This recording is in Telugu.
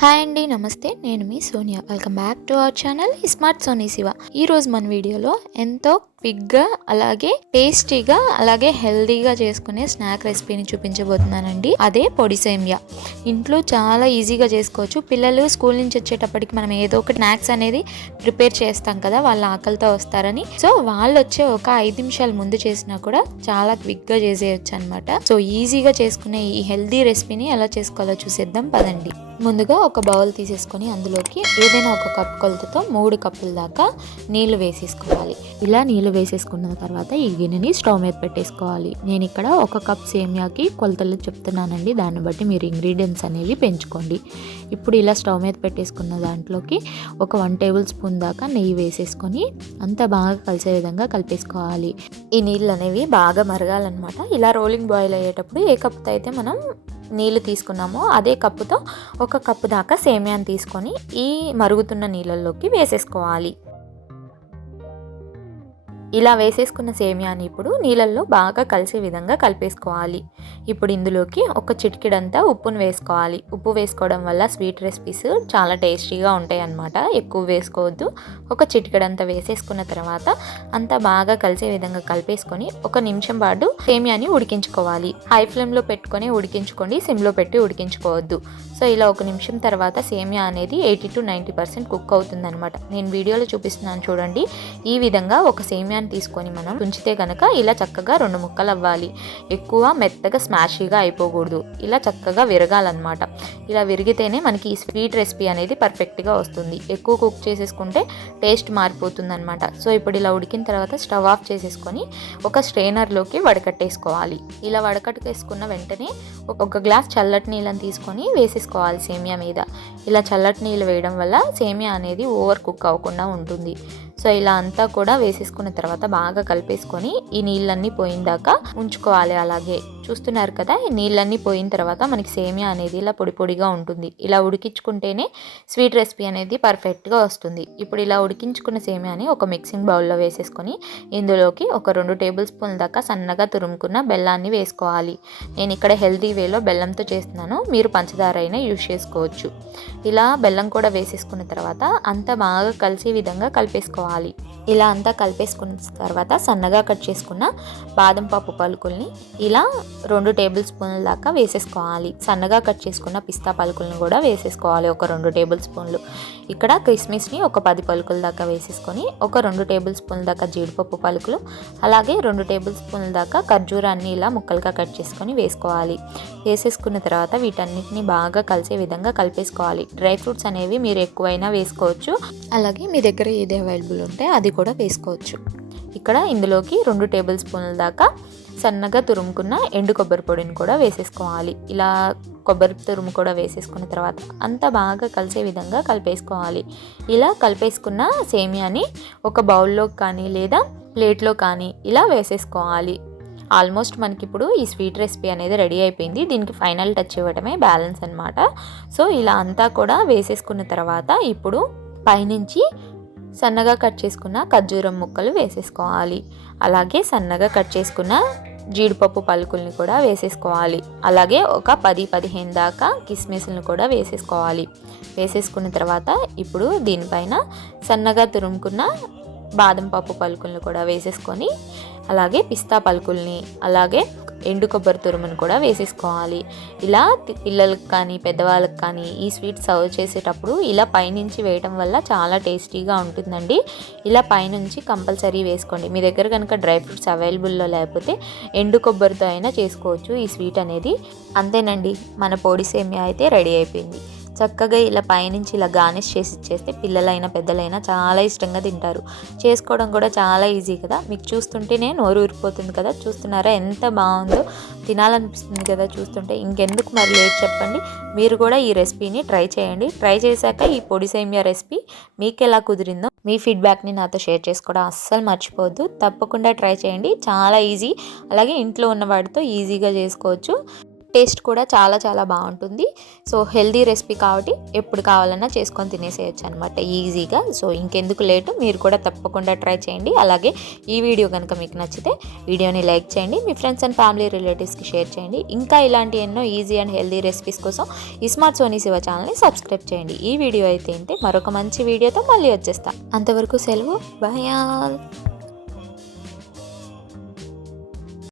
హాయ్ అండి నమస్తే. నేను మీ Sonia. Welcome back to our channel smart Soni Shiva. ఈ రోజు మన వీడియోలో ఎంతో క్విక్గా అలాగే టేస్టీగా అలాగే హెల్దీగా చేసుకునే స్నాక్ రెసిపీని చూపించబోతున్నానండి. అదే పొడి సేమియా. ఇంట్లో చాలా ఈజీగా చేసుకోవచ్చు. పిల్లలు స్కూల్ నుంచి వచ్చేటప్పటికి మనం ఏదో ఒకటి స్నాక్స్ అనేది ప్రిపేర్ చేస్తాం కదా వాళ్ళ ఆకలితో వస్తారని. సో వాళ్ళు వచ్చే ఒక ఐదు నిమిషాల ముందు చేసినా కూడా చాలా క్విక్గా చేసేయచ్చు అనమాట సో ఈజీగా చేసుకునే ఈ హెల్దీ రెసిపీని ఎలా చేసుకోవాలో చూసేద్దాం పదండి. ముందుగా ఒక బౌల్ తీసేసుకొని అందులోకి ఏదైనా ఒక కప్ కొలతతో మూడు కప్పుల దాకా నీళ్ళు వేసేసుకోవాలి. ఇలా నీళ్ళు నీళ్ళు వేసేసుకున్న తర్వాత ఈ గిన్నెని స్టవ్ మీద పెట్టేసుకోవాలి. నేను ఇక్కడ ఒక కప్ సేమియాకి కొలతలు చెప్తున్నానండి. దాన్ని బట్టి మీరు ఇంగ్రీడియంట్స్ అనేవి పెంచుకోండి. ఇప్పుడు ఇలా స్టవ్ మీద పెట్టేసుకున్న దాంట్లోకి ఒక వన్ టేబుల్ స్పూన్ దాకా నెయ్యి వేసేసుకొని అంతా బాగా కలిసే విధంగా కలిపేసుకోవాలి. ఈ నీళ్ళు అనేవి బాగా మరగాలన్నమాట. ఇలా రోలింగ్ బాయిల్ అయ్యేటప్పుడు ఏ కప్తో అయితే మనం నీళ్ళు తీసుకున్నామో అదే కప్పుతో ఒక కప్పు దాకా సేమియాని తీసుకొని ఈ మరుగుతున్న నీళ్ళల్లోకి వేసేసుకోవాలి. ఇలా వేసేసుకున్న సేమియాని ఇప్పుడు నీళ్ళల్లో బాగా కలిసే విధంగా కలిపేసుకోవాలి. ఇప్పుడు ఇందులోకి ఒక చిటికెడంతా ఉప్పును వేసుకోవాలి. ఉప్పు వేసుకోవడం వల్ల స్వీట్ రెసిపీస్ చాలా టేస్టీగా ఉంటాయి అన్నమాట ఎక్కువ వేసుకోవద్దు. ఒక చిటికెడంతా వేసేసుకున్న తర్వాత అంతా బాగా కలిసే విధంగా కలిపేసుకొని ఒక నిమిషం పాటు సేమియాని ఉడికించుకోవాలి. హై ఫ్లేమ్లో పెట్టుకొని ఉడికించుకోండి. సిమ్లో పెట్టి ఉడికించుకోవద్దు. సో ఇలా ఒక నిమిషం తర్వాత సేమియా అనేది eighty to ninety percent cook అవుతుందన్నమాట. నేను వీడియోలో చూపిస్తున్నాను చూడండి. ఈ విధంగా ఒక సేమియాని తీసుకొని మనం ఉంచితే కనుక ఇలా చక్కగా రెండు ముక్కలు అవ్వాలి. ఎక్కువ మెత్తగా స్మాషీగా అయిపోకూడదు. ఇలా చక్కగా విరగాలన్నమాట. ఇలా విరిగితేనే మనకి ఈ స్వీట్ రెసిపీ అనేది పర్ఫెక్ట్గా వస్తుంది. ఎక్కువ కుక్ చేసేసుకుంటే టేస్ట్ మారిపోతుంది అనమాట సో ఇప్పుడు ఇలా ఉడికిన తర్వాత స్టవ్ ఆఫ్ చేసేసుకొని ఒక స్ట్రెయినర్లోకి వడకట్టేసుకోవాలి. ఇలా వడకట్టేసుకున్న వెంటనే ఒక గ్లాస్ చల్లటి నీళ్ళని తీసుకొని వేసేసుకోవాలి సేమియా మీద. ఇలా చల్లటి నీళ్ళు వేయడం వల్ల సేమియా అనేది ఓవర్ కుక్ అవ్వకుండా ఉంటుంది. సో ఇలా అంతా కూడా వేసేసుకున్న తర్వాత బాగా కలిపేసుకొని ఈ నీళ్ళన్నీ పోయిందాక ఉంచుకోవాలి అలాగే. చూస్తున్నారు కదా ఈ నీళ్ళన్నీ పోయిన తర్వాత మనకి సేమియా అనేది ఇలా పొడి పొడిగా ఉంటుంది. ఇలా ఉడికించుకుంటేనే స్వీట్ రెసిపీ అనేది పర్ఫెక్ట్గా వస్తుంది. ఇప్పుడు ఇలా ఉడికించుకున్న సేమియాని ఒక మిక్సింగ్ బౌల్లో వేసేసుకొని ఇందులోకి ఒక రెండు టేబుల్ స్పూన్ల దాకా సన్నగా తురుముకున్న బెల్లాన్ని వేసుకోవాలి. నేను ఇక్కడ హెల్తీ వేలో బెల్లంతో చేస్తున్నాను. మీరు పంచదార అయినా యూజ్ చేసుకోవచ్చు. ఇలా బెల్లం కూడా వేసేసుకున్న తర్వాత అంతా బాగా కలిసే విధంగా కలిపేసుకోవాలి. ఇలా అంతా కలిపేసుకున్న తర్వాత సన్నగా కట్ చేసుకున్న బాదం పప్పు పలుకుల్ని ఇలా రెండు టేబుల్ స్పూన్ల దాకా వేసేసుకోవాలి. సన్నగా కట్ చేసుకున్న పిస్తా పలుకులను కూడా వేసేసుకోవాలి ఒక రెండు టేబుల్ స్పూన్లు. ఇక్కడ కిస్మిస్ని ఒక పది పలుకుల దాకా వేసేసుకొని ఒక రెండు టేబుల్ స్పూన్ల దాకా జీడిపప్పు పలుకులు అలాగే రెండు టేబుల్ స్పూన్ల దాకా ఖర్జూరాన్ని ఇలా ముక్కలుగా కట్ చేసుకొని వేసుకోవాలి. వేసేసుకున్న తర్వాత వీటన్నిటిని బాగా కలిసే విధంగా కలిపేసుకోవాలి. డ్రై ఫ్రూట్స్ అనేవి మీరు ఎక్కువైనా వేసుకోవచ్చు. అలాగే మీ దగ్గర ఏది అవైలబుల్ ఉంటే అది కూడా వేసుకోవచ్చు. ఇక్కడ ఇందులోకి రెండు టేబుల్ స్పూన్ల దాకా సన్నగా తురుముకున్న ఎండు కొబ్బరి పొడిని కూడా వేసేసుకోవాలి. ఇలా కొబ్బరి తురుము కూడా వేసేసుకున్న తర్వాత అంతా బాగా కలిసే విధంగా కలిపేసుకోవాలి. ఇలా కలిపేసుకున్న సేమియాని ఒక బౌల్లో కానీ లేదా ప్లేట్లో కానీ ఇలా వేసేసుకోవాలి. ఆల్మోస్ట్ మనకి ఇప్పుడు ఈ స్వీట్ రెసిపీ అనేది రెడీ అయిపోయింది. దీనికి ఫైనల్ టచ్ ఇవ్వడమే బ్యాలెన్స్ అనమాట సో ఇలా అంతా కూడా వేసేసుకున్న తర్వాత ఇప్పుడు పైనుంచి సన్నగా కట్ చేసుకున్న ఖర్జూరం ముక్కలు వేసేసుకోవాలి. అలాగే సన్నగా కట్ చేసుకున్న జీడిపప్పు పలుకుల్ని కూడా వేసేసుకోవాలి. అలాగే ఒక పది పదిహేను దాకా కిస్మిస్లను కూడా వేసేసుకోవాలి. వేసేసుకున్న తర్వాత ఇప్పుడు దీనిపైన సన్నగా తురుముకున్న బాదం పప్పు పలుకుల్ని కూడా వేసేసుకొని అలాగే పిస్తా పలుకుల్ని అలాగే ఎండు కొబ్బరి తురుమును కూడా వేసేసుకోవాలి. ఇలా పిల్లలకు కానీ పెద్దవాళ్ళకి కానీ ఈ స్వీట్ సర్వ్ చేసేటప్పుడు ఇలా పైనుంచి వేయడం వల్ల చాలా టేస్టీగా ఉంటుందండి. ఇలా పైనుంచి కంపల్సరీ వేసుకోండి. మీ దగ్గర కనుక డ్రై ఫ్రూట్స్ అవైలబుల్లో లేకపోతే ఎండు కొబ్బరితో అయినా చేసుకోవచ్చు ఈ స్వీట్ అనేది. అంతేనండి. మన పొడి సేమియా అయితే రెడీ అయిపోయింది. చక్కగా ఇలా పైనుంచి ఇలా గార్నిష్ చేసి ఇచ్చేస్తే పిల్లలైనా పెద్దలైనా చాలా ఇష్టంగా తింటారు. చేసుకోవడం కూడా చాలా ఈజీ కదా. మీకు చూస్తుంటేనే నోరు ఊరిపోతుంది కదా. చూస్తున్నారా ఎంత బాగుందో. తినాలనిపిస్తుంది కదా చూస్తుంటే. ఇంకెందుకు మరి లేట్ చెప్పండి. మీరు కూడా ఈ రెసిపీని ట్రై చేయండి. ట్రై చేశాక ఈ పొడి సేమియా రెసిపీ మీకు ఎలా కుదిరిందో మీ ఫీడ్బ్యాక్ని నాతో షేర్ చేసుకోవడం అస్సలు మర్చిపోవద్దు. తప్పకుండా ట్రై చేయండి. చాలా ఈజీ. అలాగే ఇంట్లో ఉన్న వాటితో ఈజీగా చేసుకోవచ్చు. టేస్ట్ కూడా చాలా చాలా బాగుంటుంది. సో హెల్దీ రెసిపీ కాబట్టి ఎప్పుడు కావాలన్నా చేసుకొని తినేసేయచ్చు అనమాట ఈజీగా. సో ఇంకెందుకు లేటు మీరు కూడా తప్పకుండా ట్రై చేయండి. అలాగే ఈ వీడియో కనుక మీకు నచ్చితే వీడియోని లైక్ చేయండి మీ ఫ్రెండ్స్ అండ్ ఫ్యామిలీ రిలేటివ్స్కి షేర్ చేయండి. ఇంకా ఇలాంటి ఎన్నో ఈజీ అండ్ హెల్దీ రెసిపీస్ కోసం ఈ స్మార్ట్ సోనీ శివ ఛానల్ని సబ్స్క్రైబ్ చేయండి. ఈ వీడియో అయితే ఏంటి? మరొక మంచి వీడియోతో మళ్ళీ వచ్చేస్తాను అంతవరకు సెలవు. Bye all.